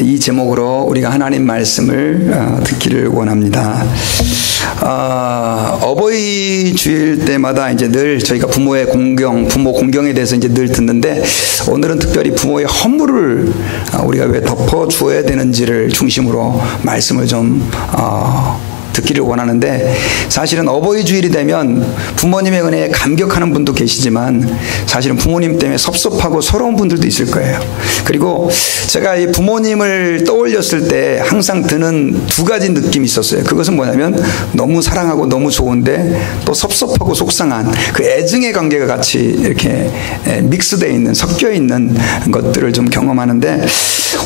이 제목으로 우리가 하나님 말씀을 듣기를 원합니다. 어버이 주일 때마다 이제 늘 저희가 부모 공경에 대해서 이제 늘 듣는데, 오늘은 특별히 부모의 허물을 우리가 왜 덮어 주어야 되는지를 중심으로 말씀을 좀 듣기를 원하는데, 사실은 어버이 주일이 되면 부모님의 은혜에 감격하는 분도 계시지만 사실은 부모님 때문에 섭섭하고 서러운 분들도 있을 거예요. 그리고 제가 이 부모님을 떠올렸을 때 항상 드는 두 가지 느낌이 있었어요. 그것은 뭐냐면 너무 사랑하고 너무 좋은데 또 섭섭하고 속상한 그 애증의 관계가 같이 이렇게 믹스되어 있는, 섞여 있는 것들을 좀 경험하는데,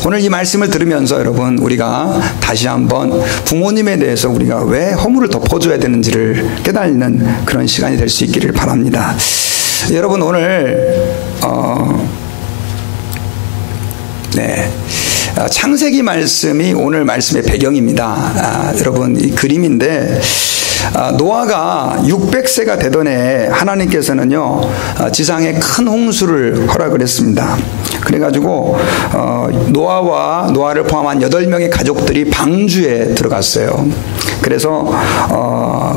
오늘 이 말씀을 들으면서 여러분, 우리가 다시 한번 부모님에 대해서 우리가 왜 허물을 덮어줘야 되는지를 깨닫는 그런 시간이 될 수 있기를 바랍니다. 여러분, 오늘 창세기 말씀이 오늘 말씀의 배경입니다. 여러분, 이 그림인데, 노아가 600세가 되던 해에 하나님께서는요, 지상에 큰 홍수를 허락을 했습니다. 그래가지고 노아와 노아를 포함한 8명의 가족들이 방주에 들어갔어요. 그래서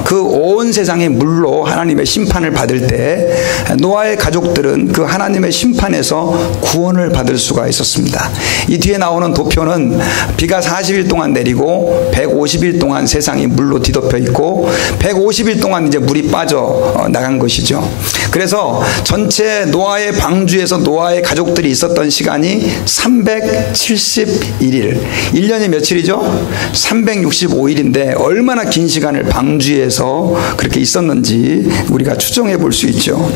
그 온 세상의 물로 하나님의 심판을 받을 때 노아의 가족들은 그 하나님의 심판에서 구원을 받을 수가 있었습니다. 이 뒤에 나오는 도표는 비가 40일 동안 내리고 150일 동안 세상이 물로 뒤덮여 있고 150일 동안 이제 물이 빠져 나간 것이죠. 그래서 전체 노아의 방주에서 노아의 가족들이 있었던 시간이 371일. 1년이 며칠이죠? 365일인데 얼마나 긴 시간을 방주에서 그렇게 있었는지 우리가 추정해 볼 수 있죠.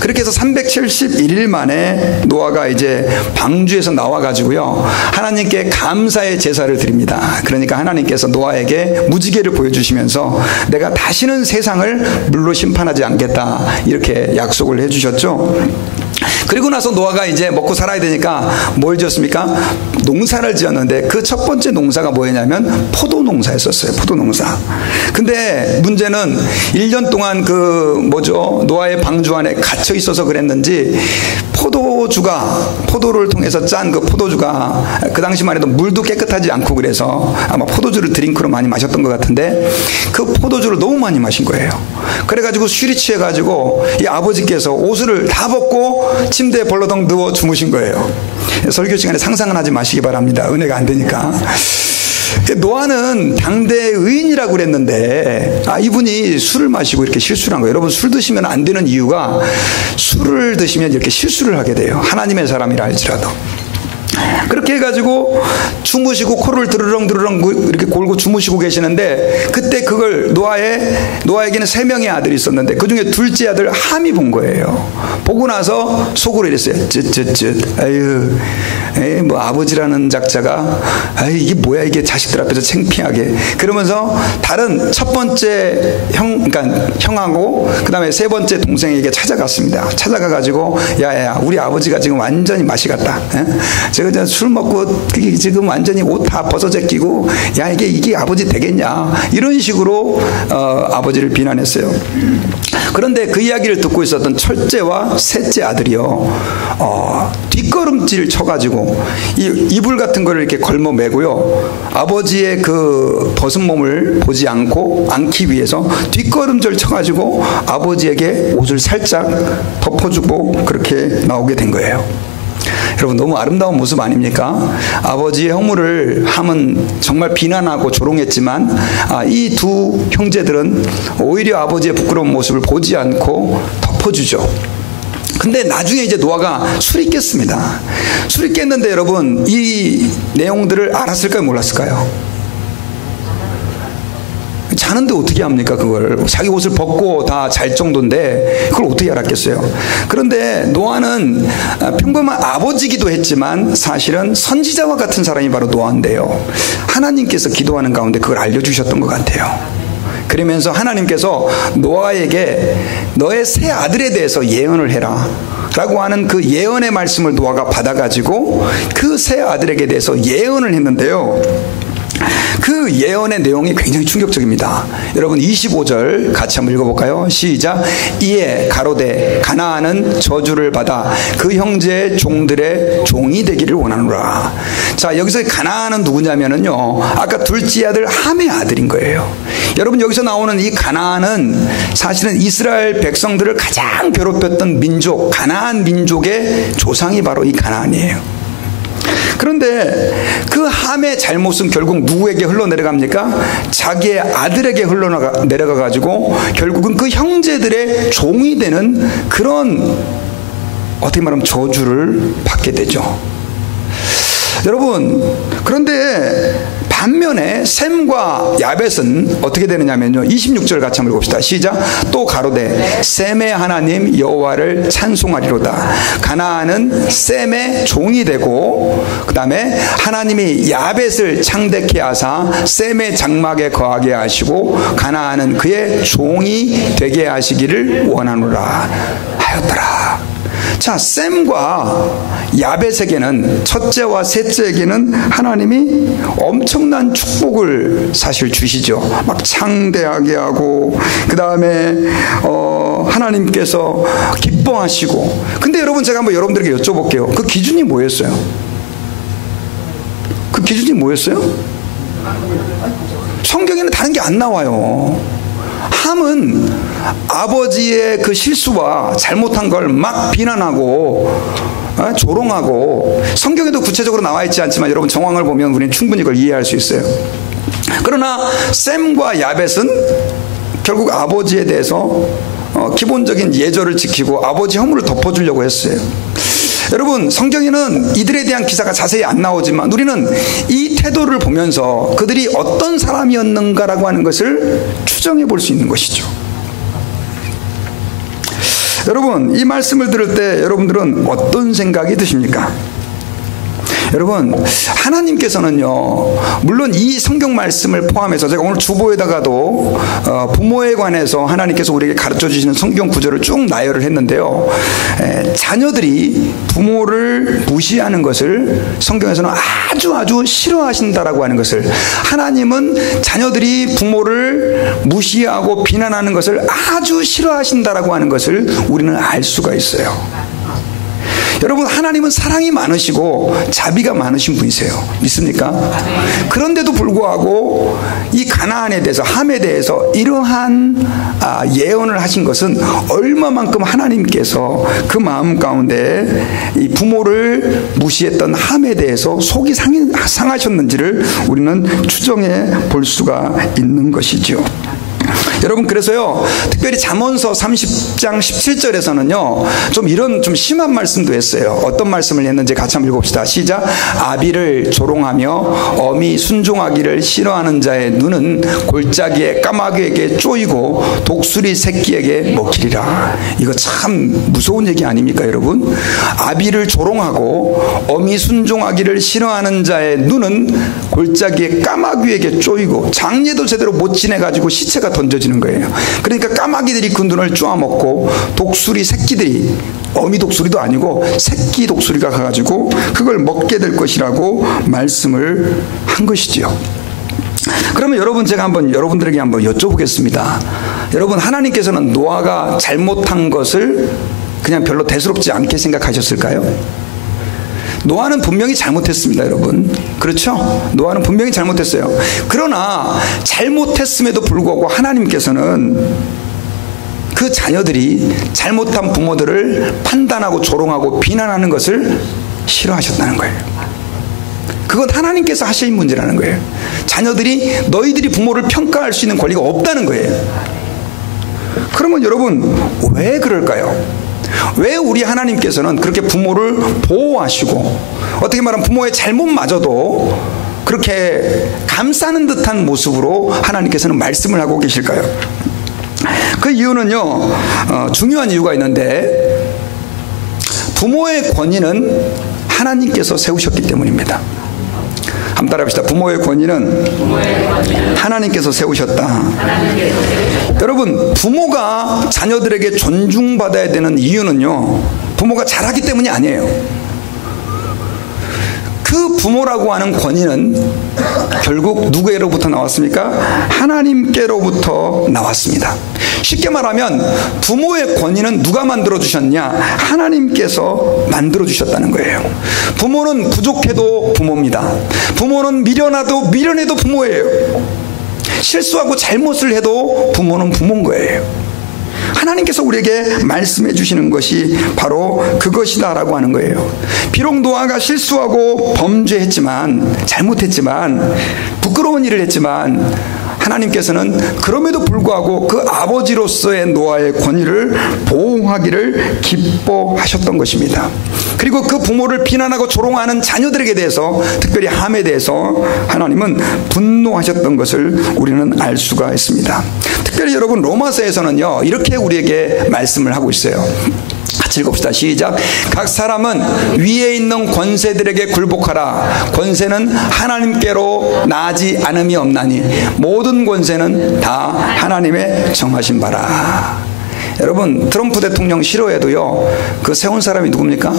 그렇게 해서 371일 만에 노아가 이제 방주에서 나와가지고요, 하나님께 감사의 제사를 드립니다. 그러니까 하나님께서 노아에게 무지개를 보여주시면서 내가 다시는 세상을 물로 심판하지 않겠다, 이렇게 약속을 해주셨죠. 그리고 나서 노아가 이제 먹고 살아야 되니까 뭘 지었습니까? 농사를 지었는데 그 첫 번째 농사가 뭐였냐면 포도 농사였었어요. 포도 농사. 근데 문제는 1년 동안 노아의 방주 안에 갇혀 있어서 그랬는지 포도를 통해서 짠 그 포도주가 그 당시만 해도 물도 깨끗하지 않고, 그래서 아마 포도주를 드링크로 많이 마셨던 것 같은데 그 포도주를 너무 많이 마신 거예요. 그래가지고 술이 취해가지고 이 아버지께서 옷을 다 벗고 침대에 벌러덩 누워 주무신 거예요. 설교 시간에 상상은 하지 마시기 바랍니다. 은혜가 안 되니까. 노아는 당대 의인이라고 그랬는데 이분이 술을 마시고 이렇게 실수를 한 거예요. 여러분, 술 드시면 안 되는 이유가, 술을 드시면 이렇게 실수를 하게 돼요. 하나님의 사람이라 할지라도. 그렇게 해가지고 주무시고 코를 드르렁 이렇게 골고 주무시고 계시는데, 그때 그걸 노아에게는 3명의 아들이 있었는데 그 중에 둘째 아들 함이 본 거예요. 보고 나서 속으로 이랬어요. 아유, 뭐 아버지라는 작자가, 아유, 이게 뭐야, 이게 자식들 앞에서 창피하게. 그러면서 다른 첫 번째 그러니까 형하고 그 다음에 세 번째 동생에게 찾아갔습니다. 찾아가가지고, 야야, 우리 아버지가 지금 완전히 맛이 갔다. 제가 술 먹고 지금 완전히 옷 다 벗어 제끼고, 야, 이게 아버지 되겠냐, 이런 식으로 아버지를 비난했어요. 그런데 그 이야기를 듣고 있었던 첫째와 셋째 아들이요, 뒷걸음질 쳐가지고 이불 같은 거를 이렇게 걸머 매고요, 아버지의 그 벗은 몸을 보지 않기 위해서 뒷걸음질 쳐가지고 아버지에게 옷을 살짝 덮어주고 그렇게 나오게 된 거예요. 여러분, 너무 아름다운 모습 아닙니까? 아버지의 허물을 함은 정말 비난하고 조롱했지만 이 두 형제들은 오히려 아버지의 부끄러운 모습을 보지 않고 덮어주죠. 근데 나중에 이제 노아가 술이 깼습니다. 술이 깼는데 여러분, 이 내용들을 알았을까요, 몰랐을까요? 자는데 어떻게 합니까? 그걸 자기 옷을 벗고 다 잘 정도인데 그걸 어떻게 알았겠어요? 그런데 노아는 평범한 아버지기도 했지만 사실은 선지자와 같은 사람이 바로 노아인데요, 하나님께서 기도하는 가운데 그걸 알려주셨던 것 같아요. 그러면서 하나님께서 노아에게 너의 세 아들에 대해서 예언을 해라 라고 하는 그 예언의 말씀을 노아가 받아가지고 그 세 아들에게 대해서 예언을 했는데요, 그 예언의 내용이 굉장히 충격적입니다. 여러분 25절 같이 한번 읽어볼까요? 시작. 이에 가로되 가나안은 저주를 받아 그 형제의 종들의 종이 되기를 원하노라. 자, 여기서 가나안은 누구냐면요, 아까 둘째 아들 함의 아들인 거예요. 여러분 여기서 나오는 이 가나안은 사실은 이스라엘 백성들을 가장 괴롭혔던 민족, 가나안 민족의 조상이 바로 이 가나안이에요. 그런데 그 함의 잘못은 결국 누구에게 흘러내려갑니까? 자기의 아들에게 흘러내려가가지고 결국은 그 형제들의 종이 되는 그런, 어떻게 말하면 저주를 받게 되죠. 여러분, 그런데 반면에 셈과 야벳은 어떻게 되느냐면요, 26절 같이 한번 읽읍시다. 시작. 또 가로되 셈의 하나님 여호와를 찬송하리로다. 가나안은 셈의 종이 되고, 그 다음에 하나님이 야벳을 창대케 하사 셈의 장막에 거하게 하시고 가나안은 그의 종이 되게 하시기를 원하노라 하였더라. 자, 셈과 야벳에게는, 첫째와 셋째에게는 하나님이 엄청난 축복을 사실 주시죠. 막 창대하게 하고, 그 다음에 하나님께서 기뻐하시고. 근데 여러분, 제가 한번 여러분들에게 여쭤볼게요. 그 기준이 뭐였어요? 그 기준이 뭐였어요? 성경에는 다른 게 안 나와요. 함은 아버지의 그 실수와 잘못한 걸 막 비난하고 조롱하고, 성경에도 구체적으로 나와 있지 않지만 여러분 정황을 보면 우리는 충분히 그걸 이해할 수 있어요. 그러나 셈과 야벳은 결국 아버지에 대해서 기본적인 예절을 지키고 아버지 허물을 덮어주려고 했어요. 여러분, 성경에는 이들에 대한 기사가 자세히 안 나오지만 우리는 이 태도를 보면서 그들이 어떤 사람이었는가라고 하는 것을 추정해 볼 수 있는 것이죠. 여러분, 이 말씀을 들을 때 여러분들은 어떤 생각이 드십니까? 여러분, 하나님께서는요, 물론 이 성경 말씀을 포함해서 제가 오늘 주보에다가도 부모에 관해서 하나님께서 우리에게 가르쳐 주시는 성경 구절을 쭉 나열을 했는데요, 자녀들이 부모를 무시하는 것을 성경에서는 아주 싫어하신다라고 하는 것을, 하나님은 자녀들이 부모를 무시하고 비난하는 것을 아주 싫어하신다라고 하는 것을 우리는 알 수가 있어요. 여러분, 하나님은 사랑이 많으시고 자비가 많으신 분이세요. 믿습니까? 그런데도 불구하고 이 가나안에 대해서, 함에 대해서 이러한 예언을 하신 것은 얼마만큼 하나님께서 그 마음 가운데 이 부모를 무시했던 함에 대해서 속이 상하셨는지를 우리는 추정해 볼 수가 있는 것이죠. 여러분, 그래서요, 특별히 잠언서 30장 17절에서는요 좀 이런 좀 심한 말씀도 했어요. 어떤 말씀을 했는지 같이 한번 읽어봅시다. 시작. 아비를 조롱하며 어미 순종하기를 싫어하는 자의 눈은 골짜기에 까마귀에게 쪼이고 독수리 새끼에게 먹히리라. 이거 참 무서운 얘기 아닙니까 여러분? 아비를 조롱하고 어미 순종하기를 싫어하는 자의 눈은 골짜기에 까마귀에게 쪼이고, 장례도 제대로 못 지내가지고 시체가 던져지는 거예요. 그러니까 까마귀들이 그 눈을 쪼아먹고 독수리 새끼들이, 어미 독수리도 아니고 새끼 독수리가 가가지고 그걸 먹게 될 것이라고 말씀을 한 것이지요. 그러면 여러분, 제가 한번 여러분들에게 한번 여쭤보겠습니다. 여러분, 하나님께서는 노아가 잘못한 것을 그냥 별로 대수롭지 않게 생각하셨을까요? 노아는 분명히 잘못했습니다, 여러분. 그렇죠? 노아는 분명히 잘못했어요. 그러나 잘못했음에도 불구하고 하나님께서는 그 자녀들이 잘못한 부모들을 판단하고 조롱하고 비난하는 것을 싫어하셨다는 거예요. 그건 하나님께서 하신 문제라는 거예요. 자녀들이, 너희들이 부모를 평가할 수 있는 권리가 없다는 거예요. 그러면 여러분, 왜 그럴까요? 왜 우리 하나님께서는 그렇게 부모를 보호하시고, 어떻게 말하면 부모의 잘못마저도 그렇게 감싸는 듯한 모습으로 하나님께서는 말씀을 하고 계실까요? 그 이유는요, 중요한 이유가 있는데, 부모의 권위는 하나님께서 세우셨기 때문입니다. 한번 따라합시다. 부모의 권위는 하나님께서 세우셨다. 여러분, 부모가 자녀들에게 존중받아야 되는 이유는요, 부모가 잘하기 때문이 아니에요. 그 부모라고 하는 권위는 결국 누구로부터 나왔습니까? 하나님께로부터 나왔습니다. 쉽게 말하면 부모의 권위는 누가 만들어주셨냐? 하나님께서 만들어주셨다는 거예요. 부모는 부족해도 부모입니다. 부모는 미련해도 부모예요. 실수하고 잘못을 해도 부모는 부모인 거예요. 하나님께서 우리에게 말씀해 주시는 것이 바로 그것이다라고 하는 거예요. 비록 노아가 실수하고 범죄했지만, 잘못했지만, 부끄러운 일을 했지만 하나님께서는 그럼에도 불구하고 그 아버지로서의 노아의 권위를 보호하기를 기뻐하셨던 것입니다. 그리고 그 부모를 비난하고 조롱하는 자녀들에게 대해서, 특별히 함에 대해서 하나님은 분노하셨던 것을 우리는 알 수가 있습니다. 특별히 여러분 로마서에서는요, 이렇게 우리에게 말씀을 하고 있어요. 같이 읽읍시다. 시작. 각 사람은 위에 있는 권세들에게 굴복하라. 권세는 하나님께로 나지 않음이 없나니 모든 권세는 다 하나님의 정하신 바라. 여러분, 트럼프 대통령 싫어해도요, 그 세운 사람이 누굽니까?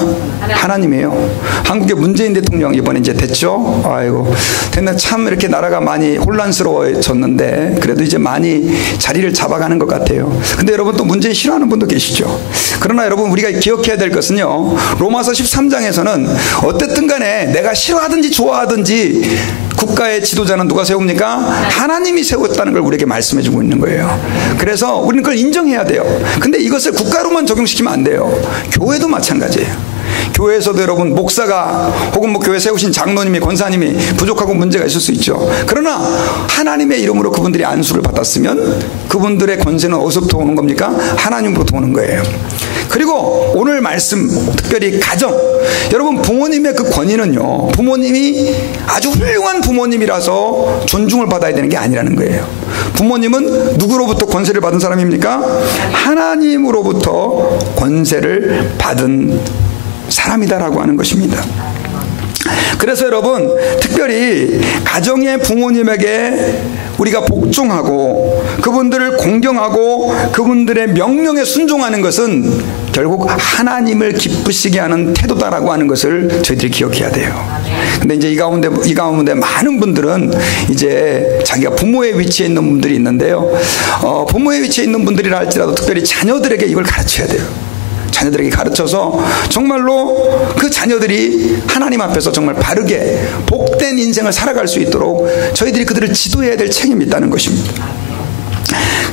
하나님이에요. 한국의 문재인 대통령 이번에 이제 됐죠? 아이고, 근데 참 이렇게 나라가 많이 혼란스러워졌는데 그래도 이제 많이 자리를 잡아가는 것 같아요. 근데 여러분, 또 문재인 싫어하는 분도 계시죠? 그러나 여러분, 우리가 기억해야 될 것은요, 로마서 13장에서는 어쨌든 간에 내가 싫어하든지 좋아하든지 국가의 지도자는 누가 세웁니까? 하나님이 세웠다는 걸 우리에게 말씀해 주고 있는 거예요. 그래서 우리는 그걸 인정해야 돼요. 근데 이것을 국가로만 적용시키면 안 돼요. 교회도 마찬가지예요. 교회에서도 여러분, 목사가 혹은 뭐 교회 세우신 장로님이, 권사님이 부족하고 문제가 있을 수 있죠. 그러나 하나님의 이름으로 그분들이 안수를 받았으면 그분들의 권세는 어디서부터 오는 겁니까? 하나님으로부터 오는 거예요. 그리고 오늘 말씀, 특별히 가정, 여러분, 부모님의 그 권위는요, 부모님이 아주 훌륭한 부모님이라서 존중을 받아야 되는 게 아니라는 거예요. 부모님은 누구로부터 권세를 받은 사람입니까? 하나님으로부터 권세를 받은 사람이다라고 하는 것입니다. 그래서 여러분, 특별히 가정의 부모님에게 우리가 복종하고 그분들을 공경하고 그분들의 명령에 순종하는 것은 결국 하나님을 기쁘시게 하는 태도다라고 하는 것을 저희들이 기억해야 돼요. 근데 이제 이 가운데 많은 분들은 이제 자기가 부모의 위치에 있는 분들이 있는데요, 부모의 위치에 있는 분들이라 할지라도 특별히 자녀들에게 이걸 가르쳐야 돼요. 자녀들에게 가르쳐서 정말로 그 자녀들이 하나님 앞에서 정말 바르게 복된 인생을 살아갈 수 있도록 저희들이 그들을 지도해야 될 책임이 있다는 것입니다.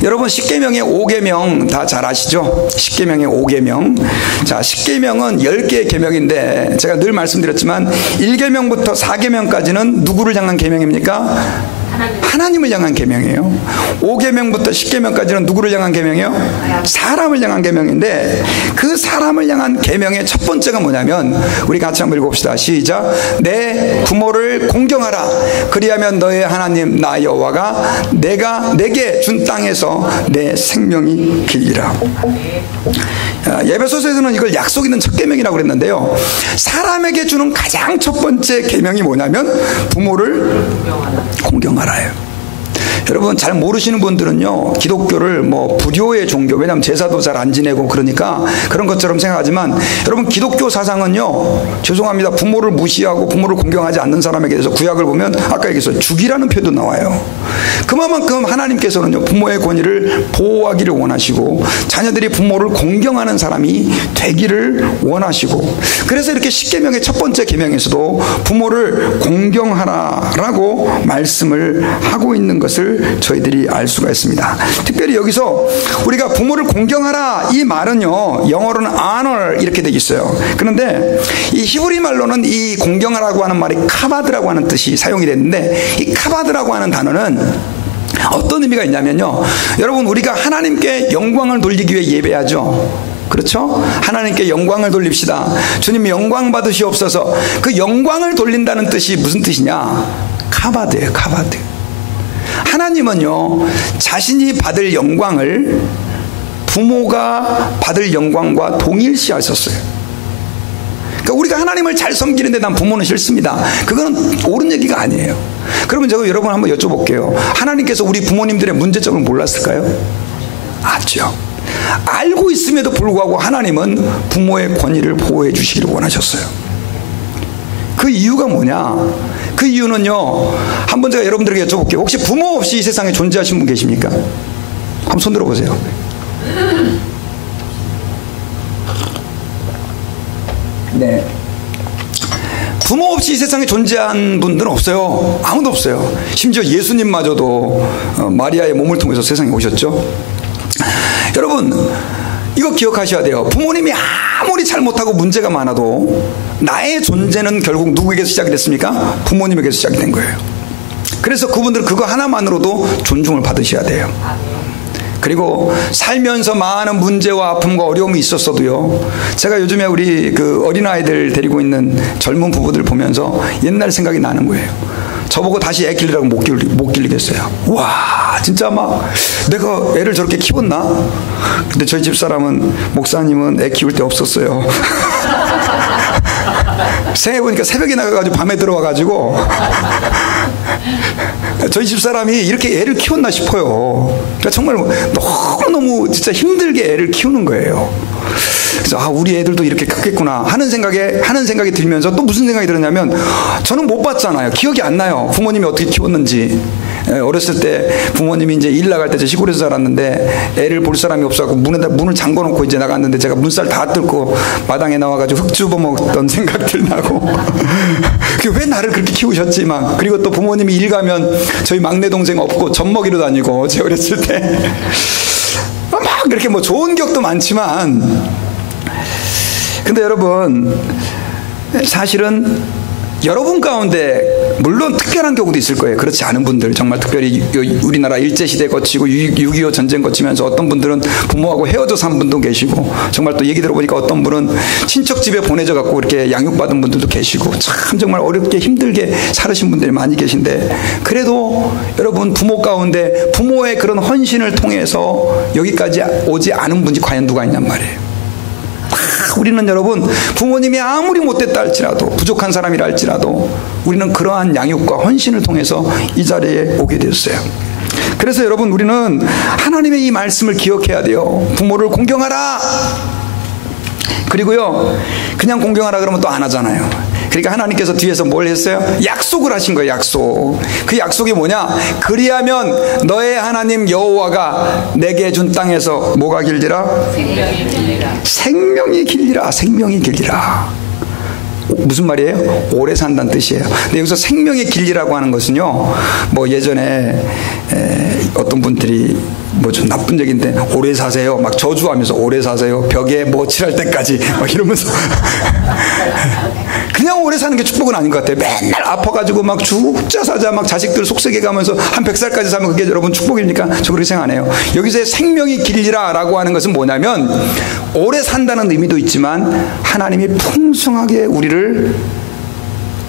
여러분, 십계명의 5계명 다 잘 아시죠? 십계명의 5계명. 자, 십계명은 10개의 계명인데 제가 늘 말씀드렸지만 1계명부터 4계명까지는 누구를 향한 계명입니까? 하나님을 향한 계명이에요. 5계명부터 10계명까지는 누구를 향한 계명이에요? 사람을 향한 계명인데 그 사람을 향한 계명의 첫 번째가 뭐냐면, 우리 같이 한번 읽어봅시다. 시작. 내 부모를 공경하라. 그리하면 너의 하나님 나 여호와가 내가 내게 준 땅에서 내 생명이 길리라. 에베소서에서는 이걸 약속 있는 첫 계명이라고 그랬는데요, 사람에게 주는 가장 첫 번째 계명이 뭐냐면 부모를 공경하라. 여러분, 잘 모르시는 분들은요, 기독교를 뭐 불효의 종교, 왜냐하면 제사도 잘 안 지내고 그러니까 그런 것처럼 생각하지만, 여러분, 기독교 사상은요, 죄송합니다, 부모를 무시하고 부모를 공경하지 않는 사람에게 대해서 구약을 보면 아까 얘기했어요, 죽이라는 표도 나와요. 그만큼 하나님께서는요, 부모의 권위를 보호하기를 원하시고 자녀들이 부모를 공경하는 사람이 되기를 원하시고, 그래서 이렇게 십계명의 첫 번째 계명에서도 부모를 공경하라라고 말씀을 하고 있는 것을 저희들이 알 수가 있습니다. 특별히 여기서 우리가 부모를 공경하라, 이 말은요, 영어로는 honor 이렇게 되어 있어요. 그런데 이 히브리 말로는 이 공경하라고 하는 말이 카바드라고 하는 뜻이 사용이 됐는데, 이 카바드라고 하는 단어는 어떤 의미가 있냐면요, 여러분, 우리가 하나님께 영광을 돌리기 위해 예배하죠. 그렇죠? 하나님께 영광을 돌립시다. 주님 영광 받으시옵소서. 그 영광을 돌린다는 뜻이 무슨 뜻이냐? 카바드예요. 카바드. 하나님은요, 자신이 받을 영광을 부모가 받을 영광과 동일시하셨어요. 그러니까 우리가 하나님을 잘 섬기는데 난 부모는 싫습니다, 그거는 옳은 얘기가 아니에요. 그러면 제가 여러분 한번 여쭤볼게요. 하나님께서 우리 부모님들의 문제점을 몰랐을까요? 알죠. 알고 있음에도 불구하고 하나님은 부모의 권위를 보호해 주시기를 원하셨어요. 그 이유가 뭐냐? 그 이유는요, 한번 제가 여러분들에게 여쭤볼게요. 혹시 부모 없이 이 세상에 존재하신 분 계십니까? 한번 손 들어보세요. 네. 부모 없이 이 세상에 존재한 분들은 없어요. 아무도 없어요. 심지어 예수님마저도 마리아의 몸을 통해서 세상에 오셨죠. 여러분, 이거 기억하셔야 돼요. 부모님이 아무리 잘못하고 문제가 많아도 나의 존재는 결국 누구에게서 시작이 됐습니까? 부모님에게서 시작이 된 거예요. 그래서 그분들은 그거 하나만으로도 존중을 받으셔야 돼요. 그리고 살면서 많은 문제와 아픔과 어려움이 있었어도요, 제가 요즘에 우리 그 어린아이들 데리고 있는 젊은 부부들 보면서 옛날 생각이 나는 거예요. 저보고 다시 애 키우라고 못 길리겠어요. 와, 진짜 막 내가 애를 저렇게 키웠나? 근데 저희 집사람은, 목사님은 애 키울 때 없었어요. 생각해보니까 새벽에 나가가지고 밤에 들어와가지고 저희 집사람이 이렇게 애를 키웠나 싶어요. 그러니까 정말 너무너무 진짜 힘들게 애를 키우는 거예요. 그래서 우리 애들도 이렇게 컸겠구나 하는 생각이 들면서 또 무슨 생각이 들었냐면, 저는 못 봤잖아요. 기억이 안 나요. 부모님이 어떻게 키웠는지. 어렸을 때 부모님이 이제 일 나갈 때 저 시골에서 살았는데 애를 볼 사람이 없어갖고 문을 잠궈놓고 이제 나갔는데 제가 문살 다 뚫고 마당에 나와가지고 흙 주워 먹던 생각들 나고 왜 나를 그렇게 키우셨지 막. 그리고 또 부모님이 일 가면 저희 막내 동생 없고 젖 먹이러 다니고, 제 어렸을 때 막 그렇게 뭐 좋은 기억도 많지만, 근데 여러분, 사실은 여러분 가운데 물론 특별한 경우도 있을 거예요. 그렇지 않은 분들, 정말 특별히 우리나라 일제시대 거치고 6.25 전쟁 거치면서 어떤 분들은 부모하고 헤어져 산 분도 계시고, 정말 또 얘기 들어보니까 어떤 분은 친척 집에 보내져 갖고 이렇게 양육받은 분들도 계시고, 참 정말 어렵게 힘들게 살으신 분들이 많이 계신데, 그래도 여러분, 부모 가운데 부모의 그런 헌신을 통해서 여기까지 오지 않은 분이 과연 누가 있냔 말이에요. 우리는 여러분, 부모님이 아무리 못됐다 할지라도, 부족한 사람이라 할지라도 우리는 그러한 양육과 헌신을 통해서 이 자리에 오게 되었어요. 그래서 여러분, 우리는 하나님의 이 말씀을 기억해야 돼요. 부모를 공경하라. 그리고요, 그냥 공경하라 그러면 또 안 하잖아요. 그러니까 하나님께서 뒤에서 뭘 했어요? 약속을 하신 거예요. 약속. 그 약속이 뭐냐? 그리하면 너의 하나님 여호와가 내게 준 땅에서 뭐가 길리라? 생명이 길리라. 생명이 길리라. 생명이 길리라. 무슨 말이에요? 오래 산다는 뜻이에요. 근데 여기서 생명의 길리라고 하는 것은요, 뭐 예전에 어떤 분들이 뭐 좀 나쁜 얘기인데, 오래 사세요 막 저주하면서 오래 사세요, 벽에 뭐 칠할 때까지 막 이러면서 그냥 오래 사는 게 축복은 아닌 것 같아요. 맨날 아파가지고 막 죽자 사자 막 자식들 속썩여 가면서 한 100살까지 사면 그게 여러분 축복입니까? 저 그렇게 생각 안 해요. 여기서 생명이 길리라 라고 하는 것은 뭐냐면, 오래 산다는 의미도 있지만 하나님이 풍성하게 우리를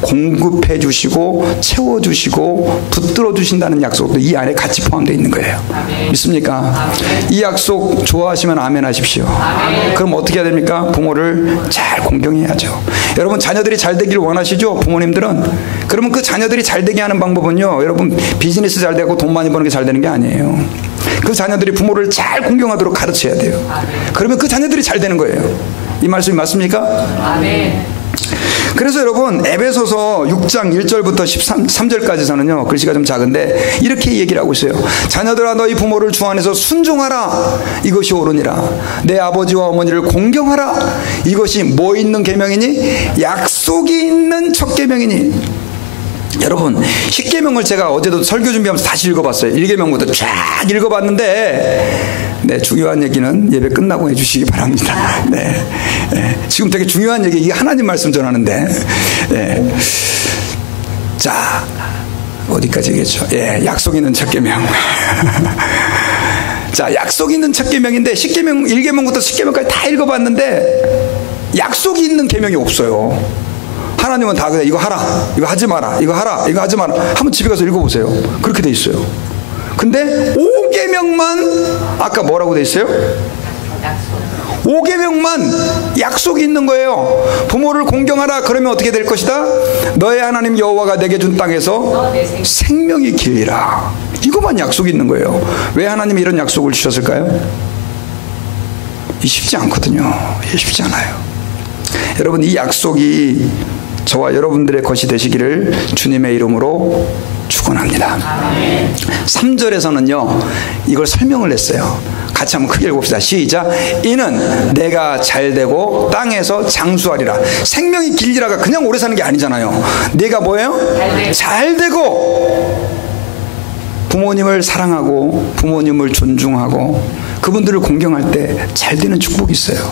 공급해 주시고 채워주시고 붙들어 주신다는 약속도 이 안에 같이 포함되어 있는 거예요. 아멘. 믿습니까? 아멘. 이 약속 좋아하시면 아멘 하십시오. 아멘. 그럼 어떻게 해야 됩니까? 부모를 잘 공경해야죠. 여러분, 자녀들이 잘 되기를 원하시죠? 부모님들은. 그러면 그 자녀들이 잘 되게 하는 방법은요, 여러분, 비즈니스 잘 되고 돈 많이 버는 게 잘 되는 게 아니에요. 그 자녀들이 부모를 잘 공경하도록 가르쳐야 돼요. 아멘. 그러면 그 자녀들이 잘 되는 거예요. 이 말씀이 맞습니까? 아멘. 그래서 여러분, 에베소서 6장 1절부터 13절까지서는요 글씨가 좀 작은데 이렇게 얘기를 하고 있어요. 자녀들아, 너희 부모를 주 안에서 순종하라. 이것이 옳으니라. 내 아버지와 어머니를 공경하라. 이것이 뭐 있는 계명이니? 약속이 있는 첫 계명이니. 여러분, 10계명을 제가 어제도 설교 준비하면서 다시 읽어봤어요. 1계명부터 쫙 읽어봤는데, 네, 중요한 얘기는 예배 끝나고 해주시기 바랍니다. 네, 지금 되게 중요한 얘기, 이게 하나님 말씀 전하는데, 네. 자, 어디까지 얘기했죠? 예, 약속 있는 첫 계명. 자, 약속 있는 첫 계명인데 10계명, 1계명부터 10계명까지 다 읽어봤는데 약속이 있는 계명이 없어요. 하나님은 다 그냥 이거 하라, 이거 하지 마라, 이거 하라, 이거 하지 마라. 한번 집에 가서 읽어보세요. 그렇게 돼 있어요. 근데 5계명만 아까 뭐라고 돼 있어요? 5계명만 약속이 있는 거예요. 부모를 공경하라. 그러면 어떻게 될 것이다? 너의 하나님 여호와가 내게 준 땅에서 생명이 길리라. 이것만 약속이 있는 거예요. 왜 하나님이 이런 약속을 주셨을까요? 쉽지 않거든요. 쉽지 않아요. 여러분, 이 약속이 저와 여러분들의 것이 되시기를 주님의 이름으로 축원합니다. 3절에서는요 이걸 설명을 했어요. 같이 한번 크게 읽읍시다. 시작. 이는 내가 잘되고 땅에서 장수하리라. 생명이 길리라가 그냥 오래 사는 게 아니잖아요. 내가 뭐예요? 잘되고 부모님을 사랑하고 부모님을 존중하고 그분들을 공경할 때 잘되는 축복이 있어요.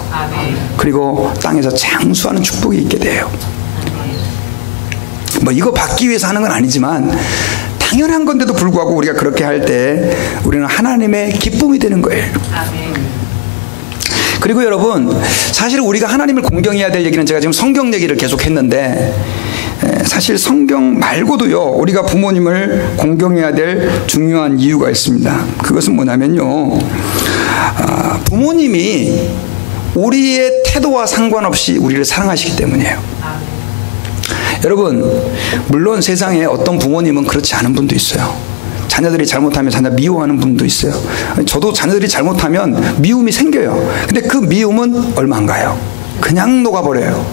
그리고 땅에서 장수하는 축복이 있게 돼요. 뭐 이거 받기 위해서 하는 건 아니지만 당연한 건데도 불구하고 우리가 그렇게 할 때 우리는 하나님의 기쁨이 되는 거예요. 그리고 여러분 사실 우리가 하나님을 공경해야 될 얘기는 제가 지금 성경 얘기를 계속 했는데 사실 성경 말고도요 우리가 부모님을 공경해야 될 중요한 이유가 있습니다. 그것은 뭐냐면요 부모님이 우리의 태도와 상관없이 우리를 사랑하시기 때문이에요. 여러분 물론 세상에 어떤 부모님은 그렇지 않은 분도 있어요. 자녀들이 잘못하면 자녀 미워하는 분도 있어요. 저도 자녀들이 잘못하면 미움이 생겨요. 근데 그 미움은 얼마 안 가요. 그냥 녹아버려요.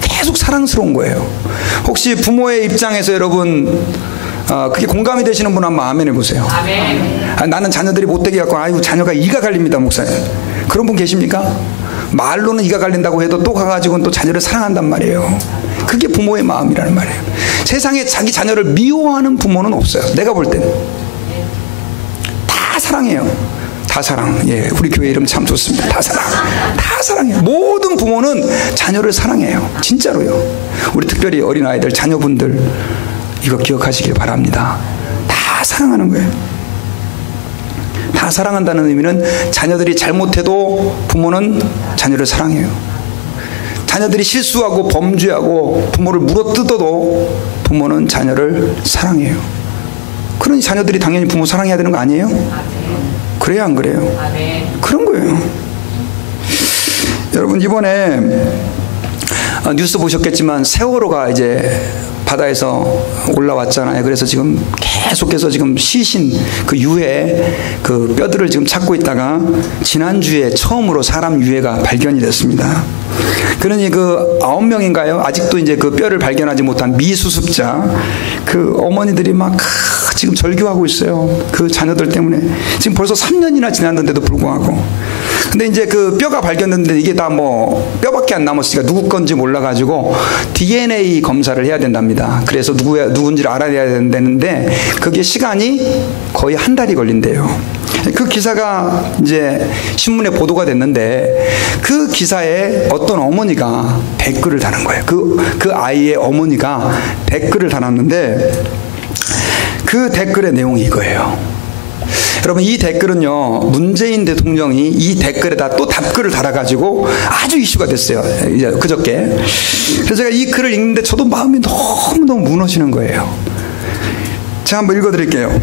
계속 사랑스러운 거예요. 혹시 부모의 입장에서 여러분 그게 공감이 되시는 분 한번 아멘 해보세요. 아멘. 나는 자녀들이 못되게 갖고 아이고 자녀가 이가 갈립니다 목사님. 그런 분 계십니까? 말로는 이가 갈린다고 해도 또 가가지고는 또 자녀를 사랑한단 말이에요. 그게 부모의 마음이라는 말이에요. 세상에 자기 자녀를 미워하는 부모는 없어요. 내가 볼 때는 다 사랑해요. 다 사랑. 예, 우리 교회 이름 참 좋습니다. 다 사랑. 다 사랑해요. 모든 부모는 자녀를 사랑해요. 진짜로요. 우리 특별히 어린아이들 자녀분들 이거 기억하시길 바랍니다. 다 사랑하는 거예요. 다 사랑한다는 의미는 자녀들이 잘못해도 부모는 자녀를 사랑해요. 자녀들이 실수하고 범죄하고 부모를 물어뜯어도 부모는 자녀를 사랑해요. 그러니 자녀들이 당연히 부모 사랑해야 되는 거 아니에요? 그래요 안 그래요? 그런 거예요. 여러분 이번에 뉴스 보셨겠지만 세월호가 이제 바다에서 올라왔잖아요. 그래서 지금 계속해서 지금 시신 그 유해 그 뼈들을 지금 찾고 있다가 지난주에 처음으로 사람 유해가 발견이 됐습니다. 그러니 그 9명인가요? 아직도 이제 그 뼈를 발견하지 못한 미수습자 그 어머니들이 막 지금 절규하고 있어요. 그 자녀들 때문에. 지금 벌써 3년이나 지났는데도 불구하고. 근데 이제 그 뼈가 발견됐는데 이게 다 뭐 뼈밖에 안 남았으니까 누구 건지 몰라가지고 DNA 검사를 해야 된답니다. 그래서 누군지를 알아내야 되는데 그게 시간이 거의 한 달이 걸린대요. 그 기사가 이제 신문에 보도가 됐는데 그 기사에 어떤 어머니가 댓글을 달은 거예요. 그 아이의 어머니가 댓글을 달았는데 그 댓글의 내용이 이거예요. 여러분 이 댓글은요 문재인 대통령이 이 댓글에다 또 답글을 달아가지고 아주 이슈가 됐어요. 이제 그저께. 그래서 제가 이 글을 읽는데 저도 마음이 너무너무 무너지는 거예요. 제가 한번 읽어드릴게요.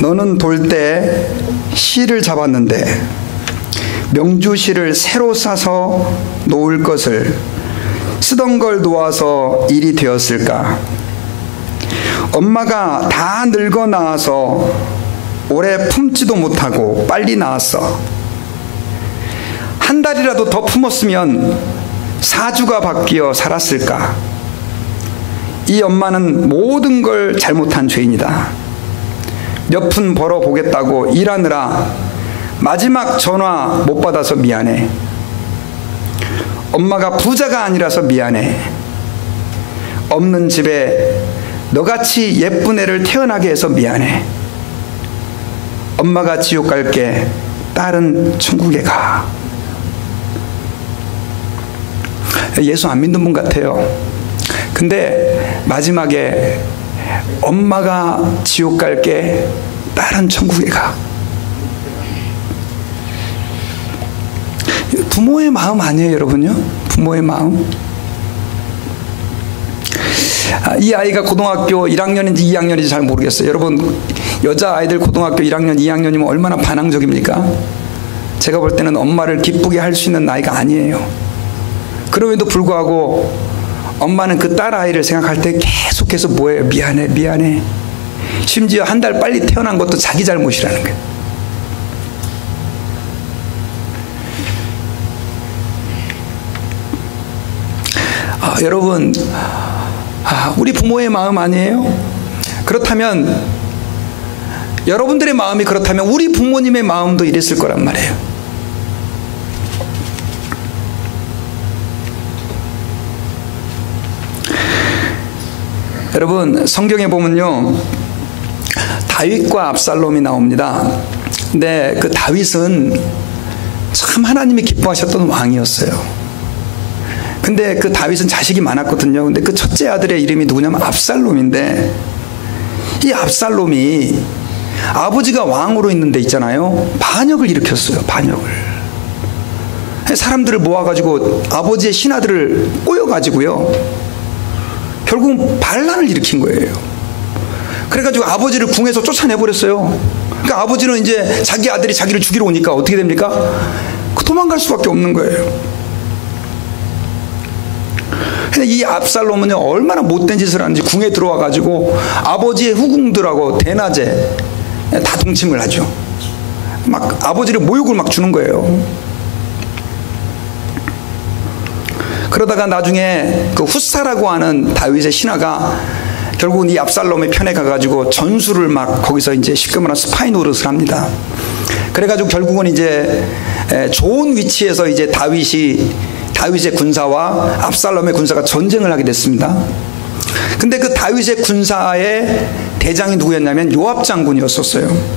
너는 돌 때 실을 잡았는데 명주실을 새로 싸서 놓을 것을 쓰던 걸 놓아서 일이 되었을까? 엄마가 다 늙어 나와서 오래 품지도 못하고 빨리 나왔어. 한 달이라도 더 품었으면 사주가 바뀌어 살았을까? 이 엄마는 모든 걸 잘못한 죄인이다. 몇 푼 벌어보겠다고 일하느라 마지막 전화 못 받아서 미안해. 엄마가 부자가 아니라서 미안해. 없는 집에 너같이 예쁜 애를 태어나게 해서 미안해. 엄마가 지옥 갈게. 딸은 천국에 가. 예수 안 믿는 분 같아요. 근데 마지막에 엄마가 지옥 갈게. 딸은 천국에 가. 부모의 마음 아니에요, 여러분요? 부모의 마음. 이 아이가 고등학교 1학년인지 2학년인지 잘 모르겠어요. 여러분 여자아이들 고등학교 1학년 2학년이면 얼마나 반항적입니까? 제가 볼 때는 엄마를 기쁘게 할 수 있는 나이가 아니에요. 그럼에도 불구하고 엄마는 그 딸아이를 생각할 때 계속해서 뭐예요? 미안해 미안해. 심지어 한 달 빨리 태어난 것도 자기 잘못이라는 거예요. 여러분, 우리 부모의 마음 아니에요? 그렇다면 여러분들의 마음이 그렇다면 우리 부모님의 마음도 이랬을 거란 말이에요. 여러분, 성경에 보면요, 다윗과 압살롬이 나옵니다. 근데 그 다윗은 참 하나님이 기뻐하셨던 왕이었어요. 근데 그 다윗은 자식이 많았거든요. 근데 그 첫째 아들의 이름이 누구냐면 압살롬인데, 이 압살롬이 아버지가 왕으로 있는 데 있잖아요, 반역을 일으켰어요. 반역을. 사람들을 모아가지고 아버지의 신하들을 꼬여가지고요, 결국 반란을 일으킨 거예요. 그래가지고 아버지를 궁에서 쫓아내버렸어요. 그러니까 아버지는 이제 자기 아들이 자기를 죽이러 오니까 어떻게 됩니까? 도망갈 수밖에 없는 거예요. 근데 이 압살롬은 얼마나 못된 짓을 하는지 궁에 들어와가지고 아버지의 후궁들하고 대낮에 다 동침을 하죠. 막 아버지를 모욕을 막 주는 거예요. 그러다가 나중에 그 훗사라고 하는 다윗의 신하가 결국은 이 압살롬의 편에 가가지고 전술을 막 거기서 이제 쉽게 말하면 스파이 노릇을 합니다. 그래가지고 결국은 이제 좋은 위치에서 이제 다윗의 군사와 압살롬의 군사가 전쟁을 하게 됐습니다. 근데 그 다윗의 군사의 대장이 누구였냐면 요압 장군이었었어요.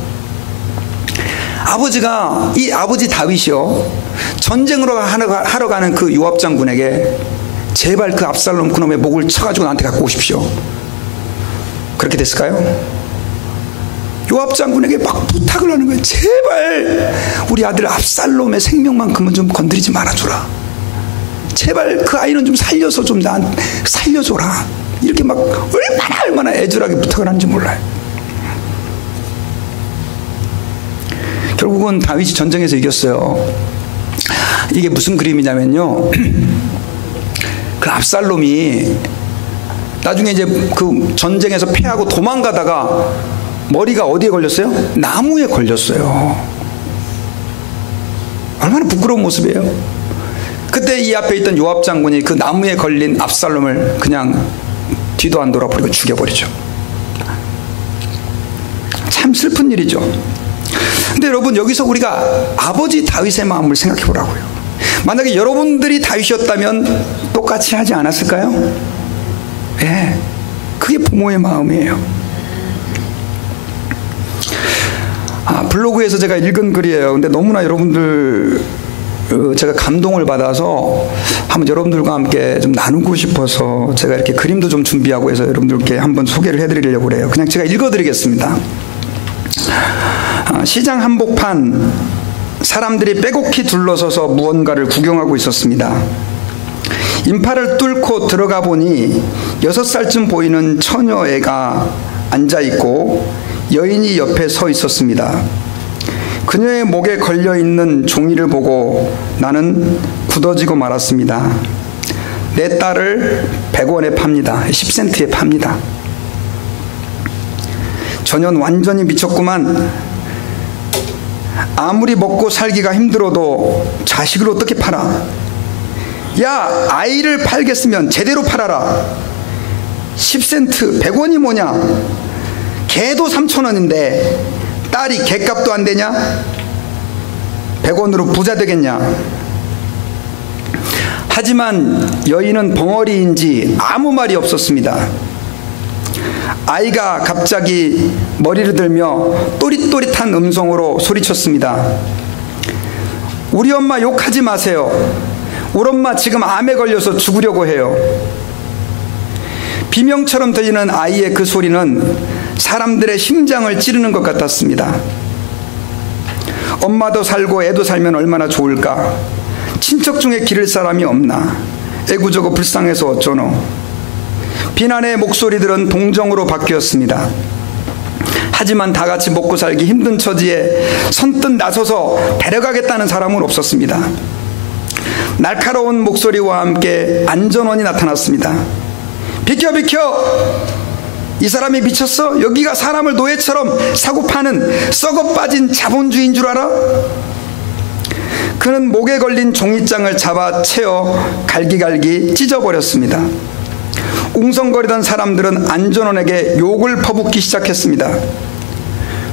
이 아버지 다윗이요, 전쟁으로 하러 가는 그 요압 장군에게 제발 그 압살롬 그놈의 목을 쳐가지고 나한테 갖고 오십시오. 그렇게 됐을까요? 요압 장군에게 막 부탁을 하는 거예요. 제발 우리 아들 압살롬의 생명만큼은 좀 건드리지 말아줘라. 제발 그 아이는 좀 살려서 좀 난 살려줘라. 이렇게 막 얼마나 애절하게 부탁을 하는지 몰라요. 결국은 다윗이 전쟁에서 이겼어요. 이게 무슨 그림이냐면요, 그 압살롬이 나중에 이제 그 전쟁에서 패하고 도망가다가 머리가 어디에 걸렸어요? 나무에 걸렸어요. 얼마나 부끄러운 모습이에요. 그때 이 앞에 있던 요압 장군이 그 나무에 걸린 압살롬을 그냥 뒤도 안 돌아버리고 죽여버리죠. 참 슬픈 일이죠. 근데 여러분, 여기서 우리가 아버지 다윗의 마음을 생각해 보라고요. 만약에 여러분들이 다윗이었다면 똑같이 하지 않았을까요? 예, 그게 부모의 마음이에요. 블로그에서 제가 읽은 글이에요. 근데 너무나 여러분들 제가 감동을 받아서 한번 여러분들과 함께 좀 나누고 싶어서 제가 이렇게 그림도 좀 준비하고 해서 여러분들께 한번 소개를 해드리려고 그래요. 그냥 제가 읽어드리겠습니다. 시장 한복판, 사람들이 빼곡히 둘러서서 무언가를 구경하고 있었습니다. 인파를 뚫고 들어가 보니 6살쯤 보이는 처녀애가 앉아있고 여인이 옆에 서 있었습니다. 그녀의 목에 걸려있는 종이를 보고 나는 굳어지고 말았습니다. 내 딸을 100원에 팝니다. 10센트에 팝니다. 저년 완전히 미쳤구만. 아무리 먹고 살기가 힘들어도 자식을 어떻게 팔아? 야, 아이를 팔겠으면 제대로 팔아라. 10센트 100원이 뭐냐? 개도 3,000원인데 딸이 개값도 안 되냐? 100원으로 부자 되겠냐? 하지만 여인은 벙어리인지 아무 말이 없었습니다. 아이가 갑자기 머리를 들며 또릿또릿한 음성으로 소리쳤습니다. 우리 엄마 욕하지 마세요. 우리 엄마 지금 암에 걸려서 죽으려고 해요. 비명처럼 들리는 아이의 그 소리는 사람들의 심장을 찌르는 것 같았습니다. 엄마도 살고 애도 살면 얼마나 좋을까? 친척 중에 기를 사람이 없나? 애구저구 불쌍해서 어쩌노? 비난의 목소리들은 동정으로 바뀌었습니다. 하지만 다 같이 먹고 살기 힘든 처지에 선뜻 나서서 데려가겠다는 사람은 없었습니다. 날카로운 목소리와 함께 안전원이 나타났습니다. 비켜 비켜! 이 사람이 미쳤어? 여기가 사람을 노예처럼 사고 파는 썩어 빠진 자본주의인 줄 알아? 그는 목에 걸린 종이장을 잡아 채어 갈기갈기 찢어버렸습니다. 웅성거리던 사람들은 안전원에게 욕을 퍼붓기 시작했습니다.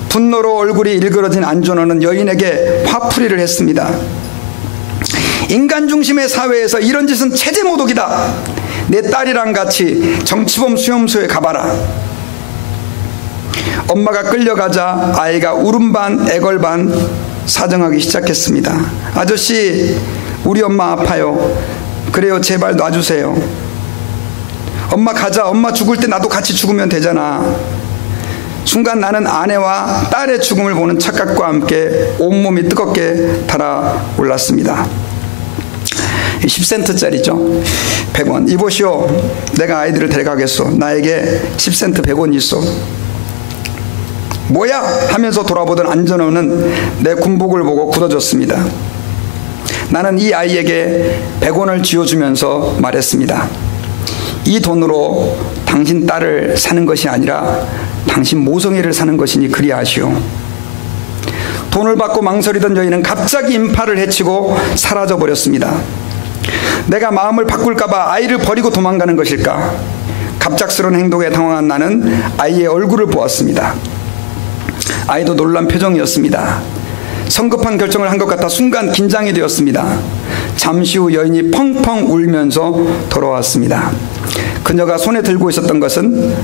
분노로 얼굴이 일그러진 안전원은 여인에게 화풀이를 했습니다. 인간 중심의 사회에서 이런 짓은 체제 모독이다. 내 딸이랑 같이 정치범 수용소에 가봐라. 엄마가 끌려가자 아이가 울음 반 애걸 반 사정하기 시작했습니다. 아저씨, 우리 엄마 아파요. 그래요, 제발 놔주세요. 엄마 가자. 엄마 죽을 때 나도 같이 죽으면 되잖아. 순간 나는 아내와 딸의 죽음을 보는 착각과 함께 온몸이 뜨겁게 달아올랐습니다. 10센트짜리죠. 100원. 이보시오. 내가 아이들을 데려가겠소. 나에게 10센트 100원이 있어. 뭐야? 하면서 돌아보던 안전원은 내 군복을 보고 굳어졌습니다. 나는 이 아이에게 100원을 쥐어주면서 말했습니다. 이 돈으로 당신 딸을 사는 것이 아니라 당신 모성애를 사는 것이니 그리 아시오. 돈을 받고 망설이던 여인은 갑자기 인파를 해치고 사라져버렸습니다. 내가 마음을 바꿀까봐 아이를 버리고 도망가는 것일까? 갑작스러운 행동에 당황한 나는 아이의 얼굴을 보았습니다. 아이도 놀란 표정이었습니다. 성급한 결정을 한 것 같아 순간 긴장이 되었습니다. 잠시 후 여인이 펑펑 울면서 돌아왔습니다. 그녀가 손에 들고 있었던 것은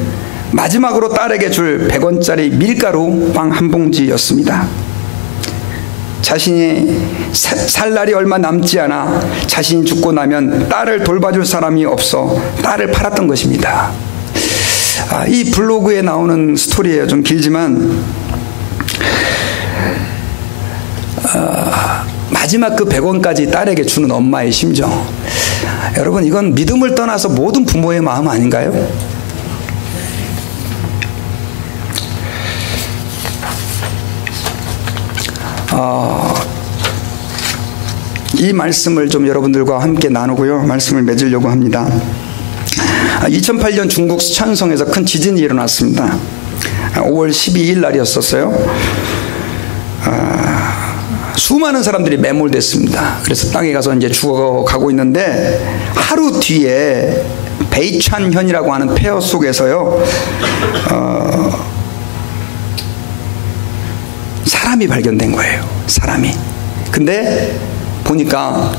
마지막으로 딸에게 줄 100원짜리 밀가루 빵 한 봉지였습니다. 자신이 살 날이 얼마 남지 않아 자신이 죽고 나면 딸을 돌봐줄 사람이 없어 딸을 팔았던 것입니다. 이 블로그에 나오는 스토리예요. 좀 길지만 마지막 그 100원까지 딸에게 주는 엄마의 심정. 여러분, 이건 믿음을 떠나서 모든 부모의 마음 아닌가요? 이 말씀을 좀 여러분들과 함께 나누고요. 말씀을 맺으려고 합니다. 2008년 중국 스촨성에서 큰 지진이 일어났습니다. 5월 12일 날이었었어요. 수많은 사람들이 매몰됐습니다. 그래서 땅에 가서 이제 죽어가고 있는데 하루 뒤에 베이찬현이라고 하는 폐허 속에서요, 사람이 발견된 거예요. 사람이. 근데 보니까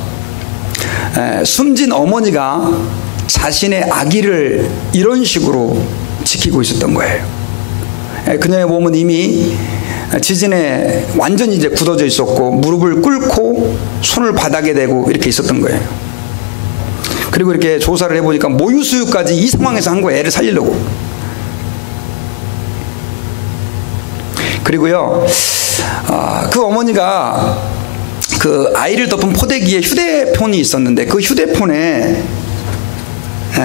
숨진 어머니가 자신의 아기를 이런 식으로 지키고 있었던 거예요. 그녀의 몸은 이미 지진에 완전히 이제 굳어져 있었고 무릎을 꿇고 손을 바닥에 대고 이렇게 있었던 거예요. 그리고 이렇게 조사를 해보니까 모유수유까지 이 상황에서 한 거예요. 애를 살리려고. 그리고요, 그 어머니가 그 아이를 덮은 포대기에 휴대폰이 있었는데 그 휴대폰에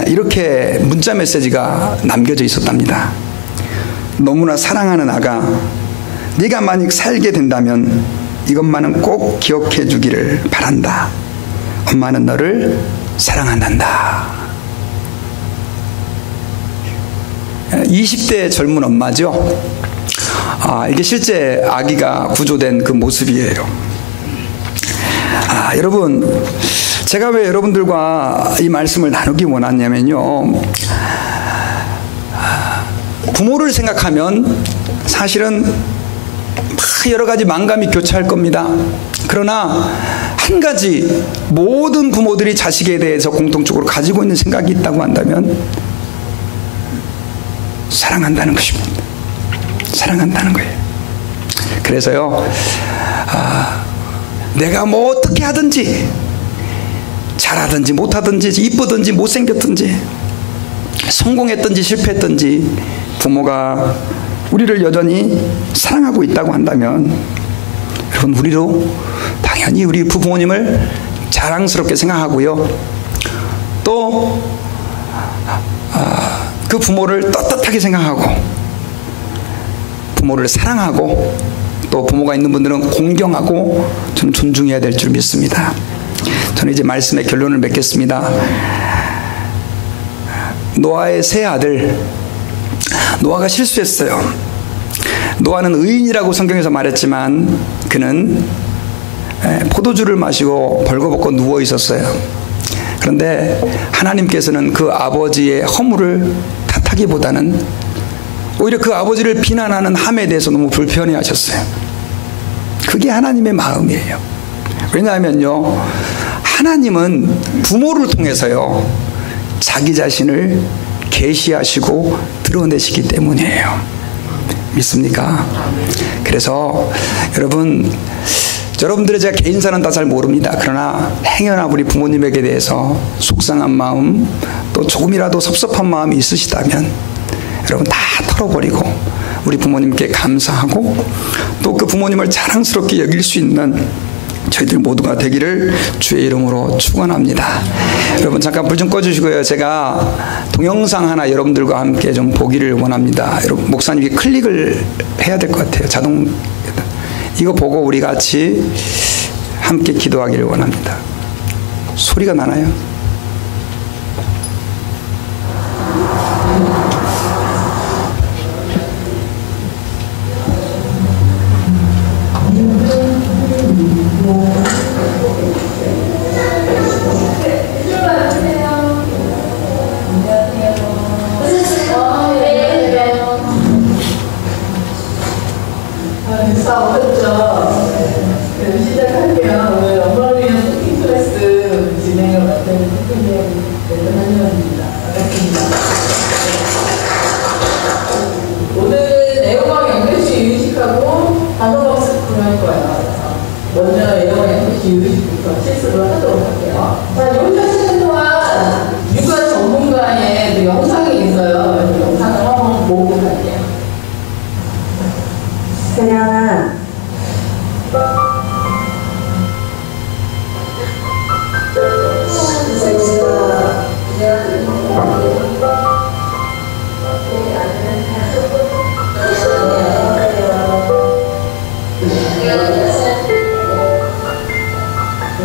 이렇게 문자 메시지가 남겨져 있었답니다. 너무나 사랑하는 아가, 네가 만약 살게 된다면 이것만은 꼭 기억해 주기를 바란다. 엄마는 너를 사랑한단다. 20대 젊은 엄마죠. 이게 실제 아기가 구조된 그 모습이에요. 여러분, 제가 왜 여러분들과 이 말씀을 나누기 원하냐면요, 부모를 생각하면 사실은 여러 가지 만감이 교차할 겁니다. 그러나 한 가지, 모든 부모들이 자식에 대해서 공통적으로 가지고 있는 생각이 있다고 한다면 사랑한다는 것입니다. 사랑한다는 거예요. 그래서요, 내가 뭐 어떻게 하든지, 잘하든지 못하든지, 이쁘든지 못생겼든지, 성공했든지 실패했든지 부모가 우리를 여전히 사랑하고 있다고 한다면, 여러분, 우리도 당연히 우리 부모님을 자랑스럽게 생각하고요, 또 그 부모를 떳떳하게 생각하고 부모를 사랑하고 또 부모가 있는 분들은 공경하고 저는 존중해야 될 줄 믿습니다. 저는 이제 말씀의 결론을 맺겠습니다. 노아의 세 아들, 노아가 실수했어요. 노아는 의인이라고 성경에서 말했지만 그는 포도주를 마시고 벌거벗고 누워 있었어요. 그런데 하나님께서는 그 아버지의 허물을 탓하기보다는 오히려 그 아버지를 비난하는 함에 대해서 너무 불편해하셨어요. 그게 하나님의 마음이에요. 왜냐하면요, 하나님은 부모를 통해서요 자기 자신을 계시하시고 드러내시기 때문이에요. 믿습니까? 그래서 여러분들의 제가 개인사는 다 잘 모릅니다. 그러나 행여나 우리 부모님에게 대해서 속상한 마음, 또 조금이라도 섭섭한 마음이 있으시다면 여러분 다 털어버리고 우리 부모님께 감사하고 또 그 부모님을 자랑스럽게 여길 수 있는 저희들 모두가 되기를 주의 이름으로 축원합니다. 여러분 잠깐 불 좀 꺼주시고요. 제가 동영상 하나 여러분들과 함께 좀 보기를 원합니다. 여러분 목사님이 클릭을 해야 될 것 같아요. 자동. 이거 보고 우리 같이 함께 기도하기를 원합니다. 소리가 나나요? 시작할게요. 오늘 엄마를 위한 쿠킹 클래스 진행을 맡은 쿠킹 한의원입니다. 반갑습니다. 오늘은 애호박 양배추 유식하고 단호박 스프를 할 거예요. 먼저 애호박 양배추 유식부터 실습을 하도록 할게요. 자, 여기 하시는 동안 육아 전문가의 그 영상이 있어요. 그 영상을 한번 보고 갈게요. 그냥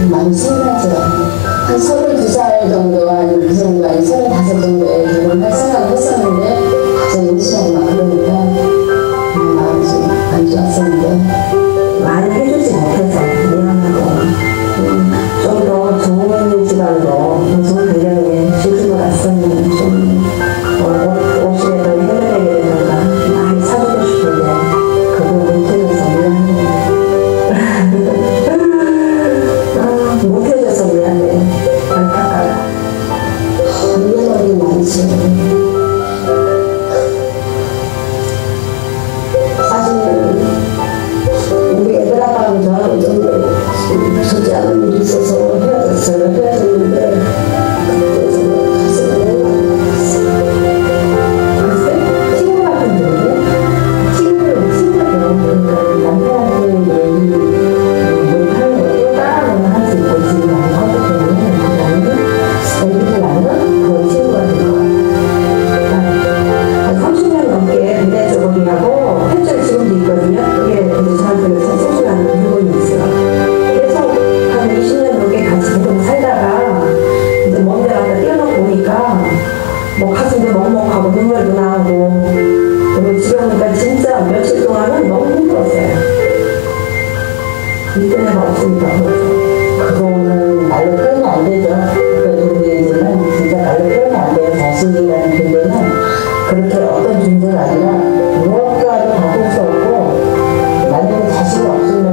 많이 신나죠. 한 32살 정도, 그 정도, 아니 35 정도에 결혼할 생각을 했었는데 갑자기 임신하고 막 그러니까 마음이 좀 안 좋았었는데 많이 해주지 못해서 미안하고 좀 더 좋은 집안으로 좋은 배경에 시집을 갔으면 좀 옷이라도 해드리기라든가 많이 사주고 싶은데 그걸 못해줘서 미안해. 못해줘서 미안해. 안타까워. 미안함이 많지. 사실 우리 애들 아빠는 저하고 좀 좋지 않은 일이 있어서 헤어졌어요. 헤어졌는데 그때서 가슴이 너무 아팠어요. 친구 같은 분인데 친구를 배워보니까 남편한테 얘기 못하는 것도 따라는 할 수 있고 지금 많이 하기 때문에 나는 애들이 나는 그 친구가 될 것 같아요. 한 30년 넘게 군대 쪽을 일하고 현장에 지금도 있거든요. 그게 이제 저한테 소중한 부분이 있어요. 그래서 한 20년 넘게 같이 계속 살다가 이제 먼 데 가서 뛰어놓고 오니까 뭐 가슴도 먹먹하고 눈물도 나오고 그리고 집에 오니까 진짜 며칠 동안은 너무 힘들었어요. 이때가 없으니까 그거는 말로 표현이 안 되죠. 그 존재는 진짜 말로 표현이 안 돼요. 자신이라는 존재는 그렇게 어떤 존재가 아니라 무엇과도 바꿀 수 없고 만약에 자신이 없으면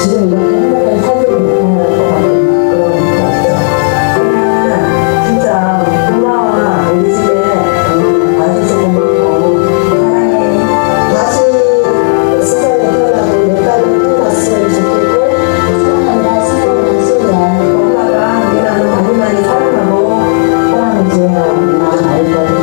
지금 이렇게 행복하게 살지 못할 것 같은 그런 것 같아요. 그냥 진짜 고마워. 우리 집에 와줘서 고맙고 사랑해. 다시 세상에 태어나고 내 딸이 태어났으면 좋겠고 사랑한다 사랑한다 소리야. 엄마가 우리나라 많이 사랑하고 사랑은 제가 마음 알고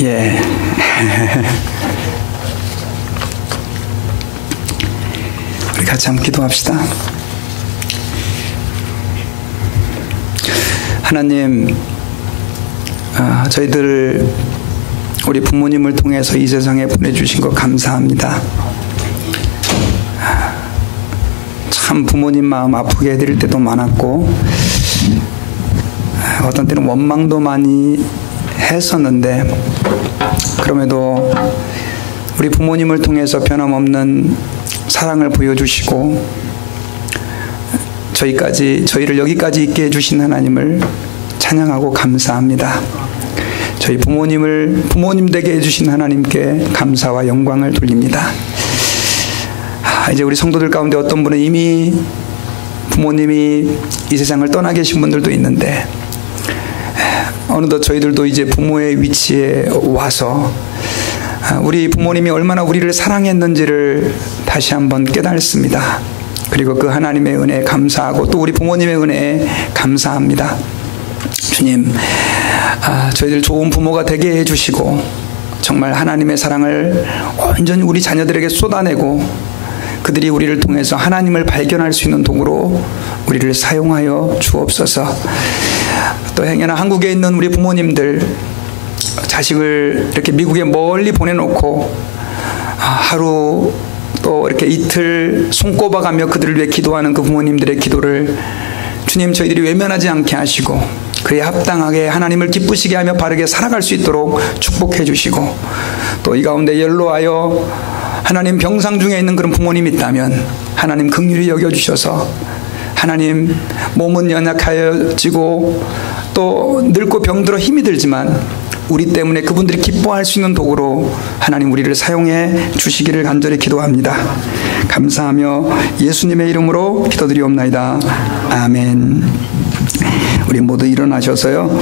예. 우리 같이 한번 기도합시다. 하나님, 저희들 우리 부모님을 통해서 이 세상에 보내주신 것 감사합니다. 참 부모님 마음 아프게 해드릴 때도 많았고 어떤 때는 원망도 많이 했었는데, 그럼에도 우리 부모님을 통해서 변함없는 사랑을 보여주시고 저희를 여기까지 있게 해주신 하나님을 찬양하고 감사합니다. 저희 부모님 되게 해주신 하나님께 감사와 영광을 돌립니다. 이제 우리 성도들 가운데 어떤 분은 이미 부모님이 이 세상을 떠나 계신 분들도 있는데, 어느덧 저희들도 이제 부모의 위치에 와서 우리 부모님이 얼마나 우리를 사랑했는지를 다시 한번 깨닫습니다. 그리고 그 하나님의 은혜에 감사하고 또 우리 부모님의 은혜에 감사합니다. 주님, 저희들 좋은 부모가 되게 해주시고 정말 하나님의 사랑을 온전히 우리 자녀들에게 쏟아내고 그들이 우리를 통해서 하나님을 발견할 수 있는 도구로 우리를 사용하여 주옵소서. 또 행여나 한국에 있는 우리 부모님들, 자식을 이렇게 미국에 멀리 보내놓고 하루 또 이렇게 이틀 손꼽아가며 그들을 위해 기도하는 그 부모님들의 기도를 주님, 저희들이 외면하지 않게 하시고 그에 합당하게 하나님을 기쁘시게 하며 바르게 살아갈 수 있도록 축복해 주시고, 또 이 가운데 연로하여 하나님 병상 중에 있는 그런 부모님이 있다면 하나님 긍휼히 여겨주셔서, 하나님 몸은 연약하여지고 또 늙고 병들어 힘이 들지만 우리 때문에 그분들이 기뻐할 수 있는 도구로 하나님 우리를 사용해 주시기를 간절히 기도합니다. 감사하며 예수님의 이름으로 기도드리옵나이다. 아멘. 우리 모두 일어나셔서요,